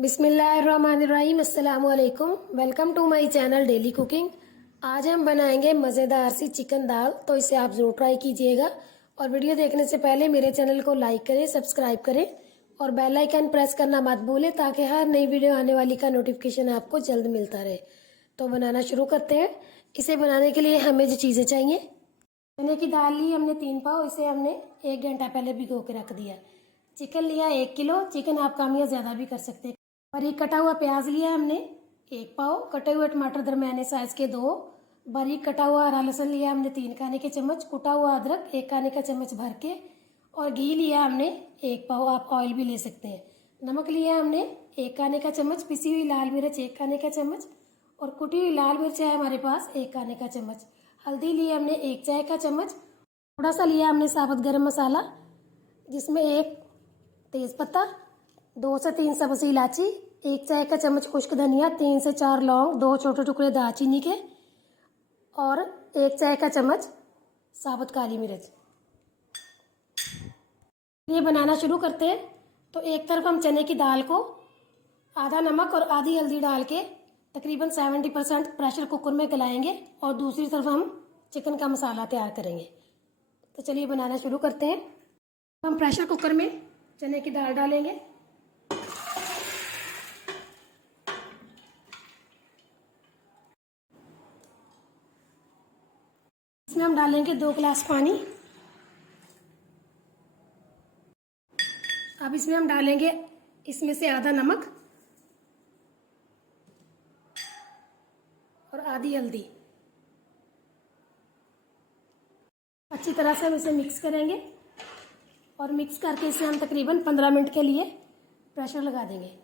बिस्मिल्लाहिर्रहमानिर्रहीम, अस्सलाम वालेकुम। Welcome to my channel daily cooking. आज हम बनाएंगे मज़ेदार सी चिकन दाल, तो इसे आप ज़रूर ट्राई कीजिएगा। और वीडियो देखने से पहले मेरे चैनल को लाइक करें, सब्सक्राइब करें और बेल आइकन प्रेस करना मत भूलें, ताकि हर नई वीडियो आने वाली का नोटिफिकेशन आपको जल्द मिलता रहे। तो बनाना शुरू करते हैं। इसे बनाने के लिए हमें जो चीज़ें चाहिए, चने की दाल ली हमने 3 पाव, इसे हमने 1 घंटा पहले भिगो के रख दिया। चिकन लिया 1 किलो, चिकन आप कम या ज़्यादा भी कर सकते हैं। बारीक कटा हुआ प्याज लिया हमने 1 पाव, कटे हुए टमाटर दरमियाने साइज के 2, बारीक कटा हुआ हरा लहसुन लिया हमने 3 खाने के चम्मच, कुटा हुआ अदरक 1 खाने का चम्मच भर के, और घी लिया हमने 1 पाव, आप ऑयल भी ले सकते हैं। नमक लिया हमने 1 खाने का चम्मच, पिसी हुई लाल मिर्च 1 खाने का चम्मच, और कुटी हुई लाल मिर्च है हमारे पास 1 खाने का चम्मच। हल्दी लिया हमने 1 चाय का चम्मच। थोड़ा सा लिया हमने साबुत गरम मसाला, जिसमें 1 तेज़पत्ता, 2 से 3 सब्ज़ इलायची, 1 चाय का चम्मच खुश्क धनिया, 3 से 4 लौंग, 2 छोटे टुकड़े दालचीनी के, और 1 चाय का चम्मच साबुत काली मिर्च। ये बनाना शुरू करते हैं। तो एक तरफ हम चने की दाल को आधा नमक और आधी हल्दी डाल के तकरीबन 70% प्रेशर कुकर में गलाएंगे, और दूसरी तरफ हम चिकन का मसाला तैयार करेंगे। तो चलिए बनाना शुरू करते हैं। हम प्रेशर कुकर में चने की दाल डालेंगे। इसमें हम डालेंगे 2 गिलास पानी। अब इसमें हम डालेंगे इसमें से आधा नमक और आधी हल्दी। अच्छी तरह से हम इसे मिक्स करेंगे, और मिक्स करके इसे हम तकरीबन 15 मिनट के लिए प्रेशर लगा देंगे।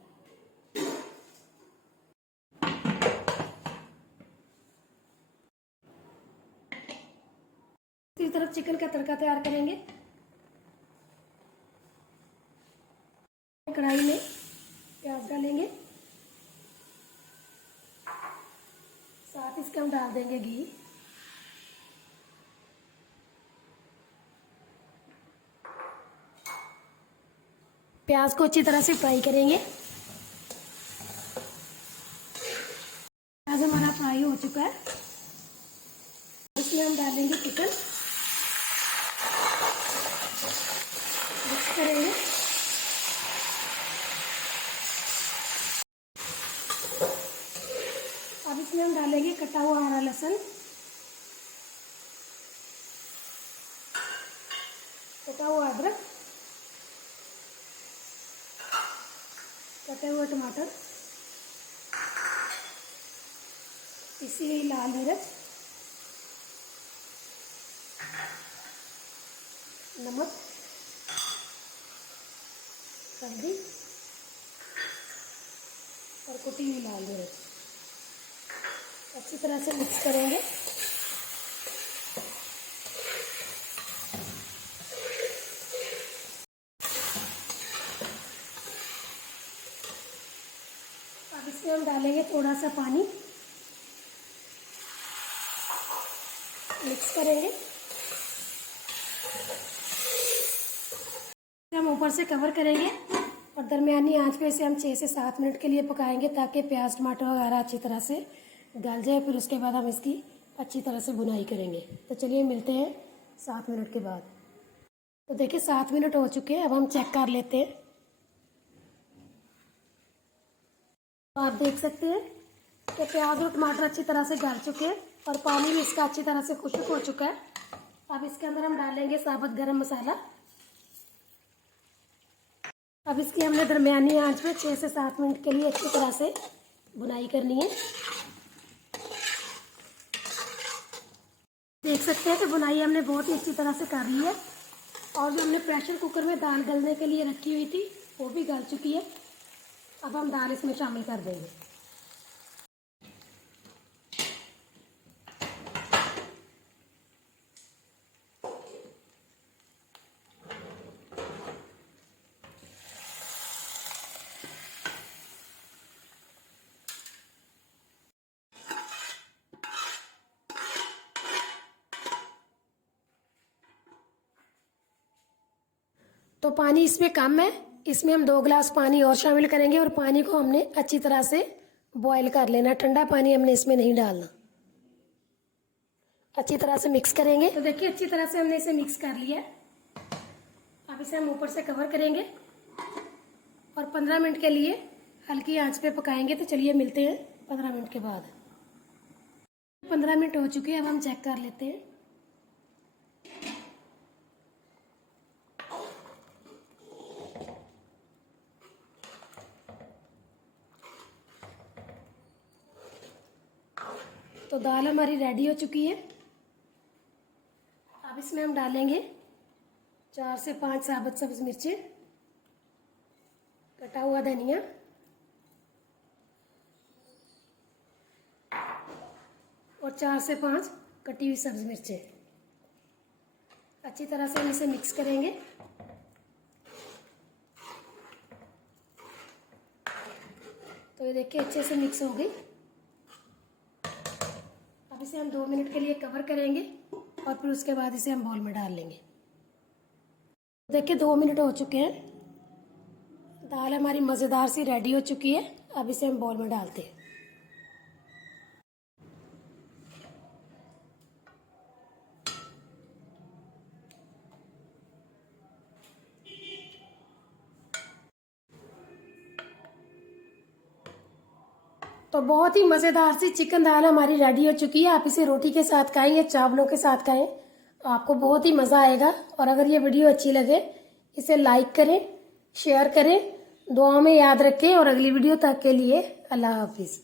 दूसरी तरफ चिकन का तड़का तैयार करेंगे। कढ़ाई में प्याज डालेंगे, साथ इसके हम डाल देंगे घी। प्याज को अच्छी तरह से फ्राई करेंगे। प्याज हमारा फ्राई हो चुका है। इसमें हम डालेंगे चिकन, मिक्स करेंगे। अब इसमें हम डालेंगे कटा हुआ हरा लहसुन, कटा हुआ अदरक, कटे हुए टमाटर, पिसी हुई लाल मिर्च, नमक, हल्दी और कुटी हुई लाल मिर्च। अच्छी तरह से मिक्स करेंगे। अब इसमें हम डालेंगे थोड़ा सा पानी, मिक्स करेंगे। हम ऊपर से कवर करेंगे, और दरमियानी आंच पे इसे हम 6 से 7 मिनट के लिए पकाएंगे, ताकि प्याज टमाटर वगैरह अच्छी तरह से गल जाए। फिर उसके बाद हम इसकी अच्छी तरह से बुनाई करेंगे। तो चलिए मिलते हैं 7 मिनट के बाद। तो देखिए 7 मिनट हो चुके हैं। अब हम चेक कर लेते हैं। तो आप देख सकते हैं कि प्याज और टमाटर अच्छी तरह से गल चुके हैं, और पानी भी इसका अच्छी तरह से खुश्क हो चुका है। अब इसके अंदर हम डालेंगे साबुत गरम मसाला। अब इसकी हमने दरमियानी आंच में 6 से 7 मिनट के लिए अच्छी तरह से बुनाई करनी है। देख सकते हैं कि बुनाई हमने बहुत ही अच्छी तरह से कर ली है, और जो हमने प्रेशर कुकर में दाल गलने के लिए रखी हुई थी वो भी गल चुकी है। अब हम दाल इसमें शामिल कर देंगे। तो पानी इसमें कम है, इसमें हम 2 गिलास पानी और शामिल करेंगे और पानी को हमने अच्छी तरह से बॉईल कर लेना। ठंडा पानी हमने इसमें नहीं डालना। अच्छी तरह से मिक्स करेंगे। तो देखिए अच्छी तरह से हमने इसे मिक्स कर लिया है। अब इसे हम ऊपर से कवर करेंगे और 15 मिनट के लिए हल्की आंच पे पकाएंगे। तो चलिए मिलते हैं 15 मिनट के बाद। 15 मिनट हो चुके हैं, अब हम चेक कर लेते हैं। तो दाल हमारी रेडी हो चुकी है। अब इसमें हम डालेंगे 4 से 5 साबुत सब्ज मिर्चें, कटा हुआ धनिया और 4 से 5 कटी हुई सब्ज मिर्चें। अच्छी तरह से हम इसे मिक्स करेंगे। तो ये देखिए अच्छे से मिक्स हो गई। अब इसे हम 2 मिनट के लिए कवर करेंगे और फिर उसके बाद इसे हम बाउल में डाल लेंगे। देखिए 2 मिनट हो चुके हैं। दाल हमारी मज़ेदार सी रेडी हो चुकी है। अब इसे हम बाउल में डालते हैं। तो बहुत ही मज़ेदार सी चिकन दाल हमारी रेडी हो चुकी है। आप इसे रोटी के साथ खाएं या चावलों के साथ खाएं, आपको बहुत ही मज़ा आएगा। और अगर ये वीडियो अच्छी लगे इसे लाइक करें, शेयर करें, दुआओं में याद रखें। और अगली वीडियो तक के लिए अल्लाह हाफिज़।